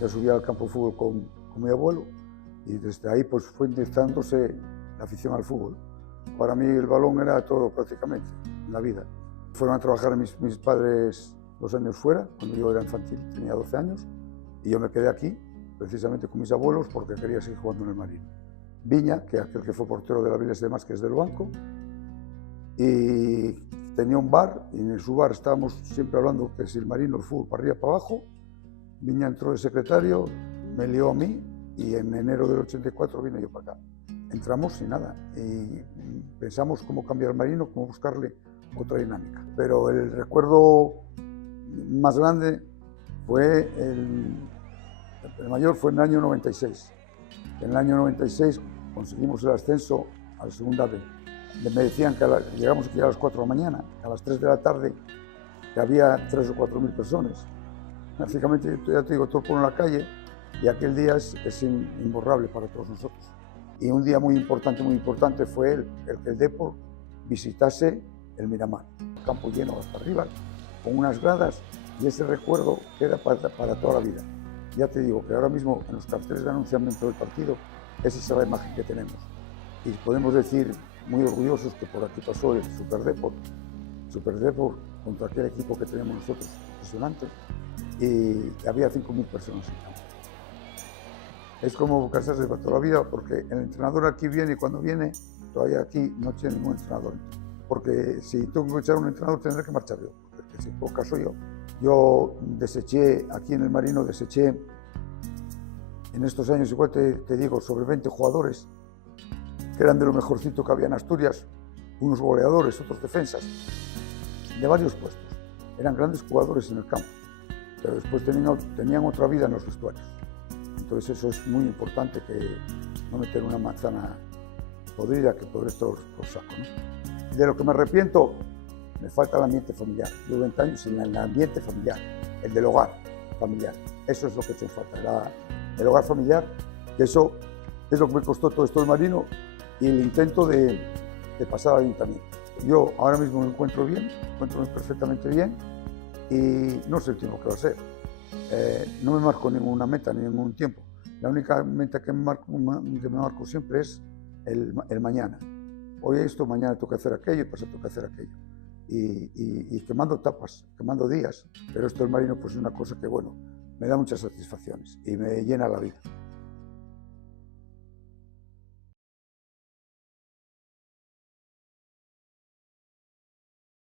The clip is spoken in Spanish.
ya subía al campo de fútbol con mi abuelo y desde ahí pues fue intentándose la afición al fútbol. Para mí el balón era todo prácticamente en la vida. Fueron a trabajar mis padres 2 años fuera, cuando yo era infantil, tenía 12 años, y yo me quedé aquí, precisamente con mis abuelos, porque quería seguir jugando en el Marino. Viña, que aquel que fue portero de la Viles de Mas, que es del banco, y tenía un bar, y en su bar estábamos siempre hablando que si el Marino, el fútbol, para arriba, para abajo. Viña entró de secretario, me lió a mí, y en enero del 84 vine yo para acá. Entramos sin nada, y pensamos cómo cambiar el Marino, cómo buscarle otra dinámica. Pero el recuerdo más grande fue el mayor fue en el año 96. En el año 96 conseguimos el ascenso a la segunda B. Me decían que llegamos aquí a las 4 de la mañana, a las 3 de la tarde, que había 3 o 4 mil personas. Básicamente, ya te digo, todo por la calle, y aquel día es imborrable para todos nosotros. Y un día muy importante fue el que el Depor visitase el Miramar. Campo lleno hasta arriba, con unas gradas, y ese recuerdo queda para toda la vida. Ya te digo que ahora mismo en los carteles de anunciamiento del partido, esa es la imagen que tenemos. Y podemos decir, muy orgullosos, que por aquí pasó el Super Depor contra aquel equipo que tenemos nosotros, impresionante, y había 5.000 personas en campo. Es como casarse para toda la vida, porque el entrenador aquí viene, y cuando viene, todavía aquí no tiene ningún entrenador. Porque si tengo que echar un entrenador, tendré que marchar yo, porque si por caso yo deseché, aquí en el Marino, deseché en estos años, igual te digo, sobre 20 jugadores, que eran de lo mejorcito que había en Asturias, unos goleadores, otros defensas, de varios puestos. Eran grandes jugadores en el campo, pero después tenían otra vida en los vestuarios. Entonces eso es muy importante, que no meter una manzana podrida que por esto los saco, ¿no? De lo que me arrepiento, me falta el ambiente familiar. Llevo 20 años en el ambiente familiar, el del hogar familiar. Eso es lo que he hecho en falta, el hogar familiar, que eso es lo que me costó todo esto del Marino, y el intento de pasar al ayuntamiento. Yo ahora mismo me encuentro bien, me encuentro perfectamente bien, y no sé el tiempo que va a ser. No me marco ninguna meta ni ningún tiempo. La única meta que me marco siempre es el mañana. Hoy esto, mañana tengo que hacer aquello, y pasado tengo que hacer aquello. Y quemando etapas, quemando días. Pero esto del Marino pues es una cosa que, bueno, me da muchas satisfacciones y me llena la vida.